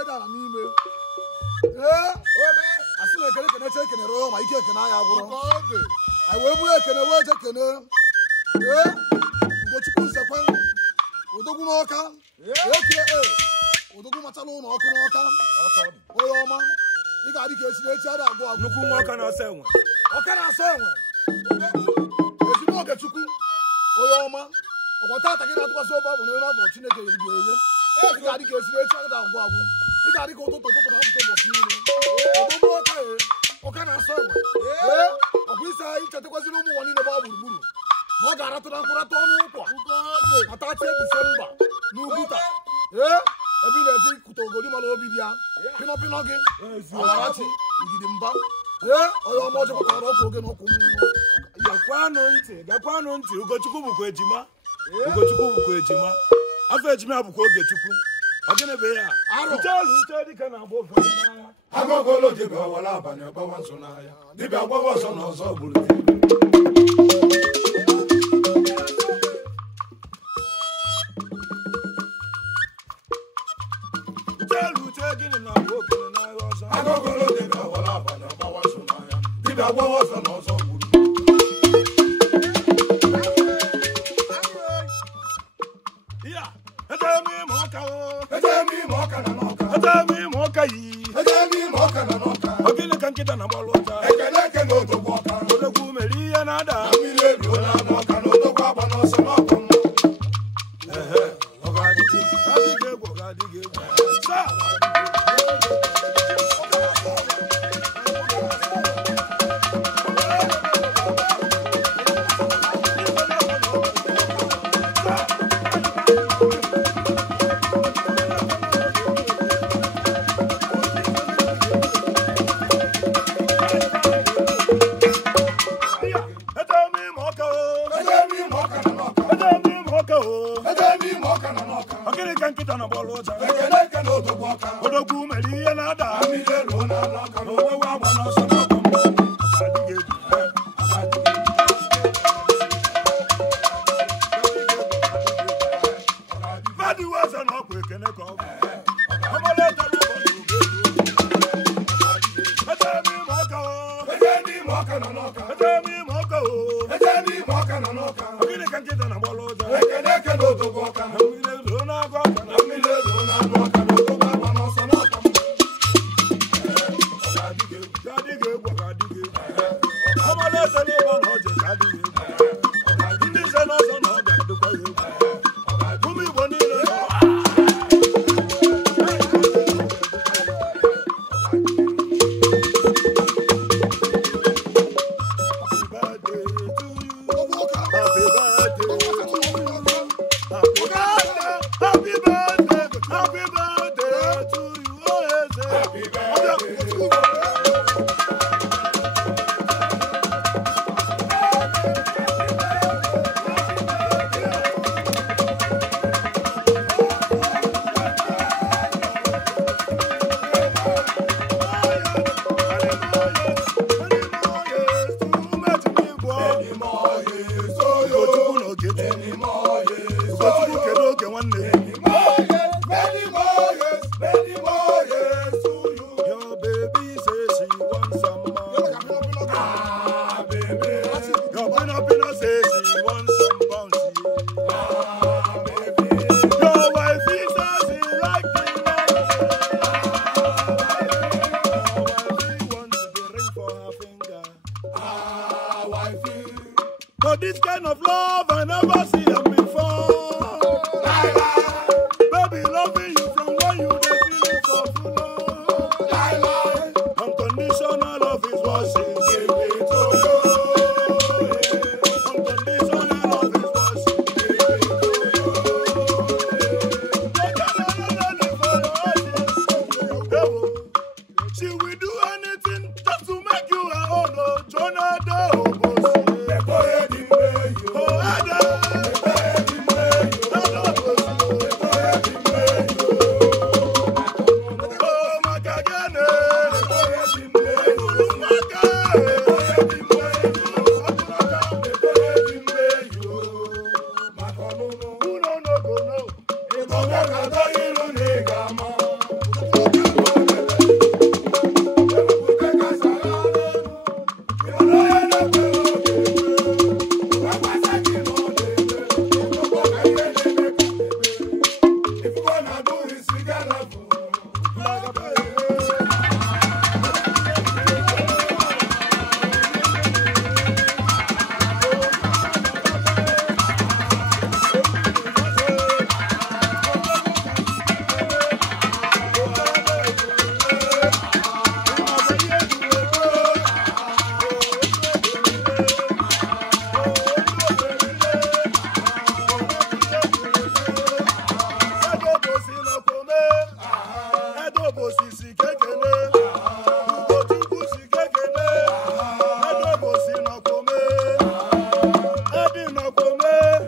ihe dara n'ime. Asị na ekene kene che ekene ro ma ike ekene anya gwụrụ. Anyị wee bụrụ ekene wee je kene. Ugochukwu Nsekwe. Odogwu n'Ọka. Odogwu machala ụlọ ọkụ n'Ọka. Onye ọma. Ị ga-adị ka esi echi ada agụ agụ. Nnukwu nwa ọka na-asa enwe. Ọka na-asa enwe. Ezigbo Ogechukwu. Onye ọma. Ọkwa tata gị na-atụkwasị ofe abụ n'elu afọ Chineke yiri gị enye. Ị ga-adị ka esi echi ada agụ agụ. Ị ga-adị ka ụtụtụ na-apụta ụbọchị niile. Odogwu Ọka ọka na-asa enwe. Ọkwa isi anyị chetakwaziri ụmụ ụwa niile gbaa gburugburu. Na ọ ga-aratụ na nkwụrata ọnụ ụkwa. Na 30 Disemba n'Uguta. Ebe ị na-ezi kụta ogori mana obi dị ya. Pịnọpịnọ gị. Amarachi Igidi Mba. Onye ọma ọjọọ kpatara ọkụ oge na ọkụ mmụọ. Gakwanụ ntị Ugochukwu bụkwa ejima. Ugochukwu bụkwa ejima. Afọ ejima bụkwa Ogechukwu. Ọ gịnị bụ ya? Uche dịka na-agba ofe n'agha. Agogolo dibịa wara abalị ọgbawa nso n'ahịa. Dibịa gbawa ọzọ na ọzọ gburu. Uche gịnị na-agba okenye n'agha ọzọ? Agogolo dibịa wara abalị ọgbawa nso n'ahịa. Dibịa gbawa ọzọ na ọzọ gburu. Ogene ka nkịta na-agbalụ ọcha. Ekele ekele odogwu ọka. Odogwu mere ihe na-ada. Mmiri eruo na-anụ ọka na odogwu agba n'ọsọ n'ọkụ mma. Ọ ga-adịghị egwu, ọ ga-adịghị egwu. Ogene ka nkịta na-agbalụ ọcha. Ekele ekele odogwu ọka. Odogwu mere ihe na-ada. Mmiri eruo na-anụ ọka na odogwu agba n'ọsọ n'ọkụ mma. Ọ ga-adịghị egwu. Mmadụ iwe ọzọ na ọkwa ekene ka ọ bụ. Ọmọdé tọrọ ụbọchị ugwu. Ebe ime ọka o. Ebe n'ime ọka nọ n'ọka. Ebe ime ọka o. Ebe n'ime ọka nọ n'ọka. Ogene ka nkịta na-agbalụ ọcha. Ekele ekele odogwu ọka. Na mmiri eruo na-agụ ọka. Na mmiri eruo na-anụ ọka na odogwu agba n'ọsọ n'ọka mma. Ọ ga-adịghị egwu. Ga-adịghị egwu, ọ ga-adịghị egwu. Ọmọdé tọrọ ụbọ na ọjị ga-adịghị egwu. Ndị ise n'ọzọ na ọ ga-adịkwa ya egwu. Ụmụ Igbo niile nọ. But this kind of love I never see them before. Baby, loving you from when you dey feel it for full love. Unconditional love is what she give me to you. Unconditional love is what she give me to you. She will do anything just to make you her own. Jonah ọkwa omee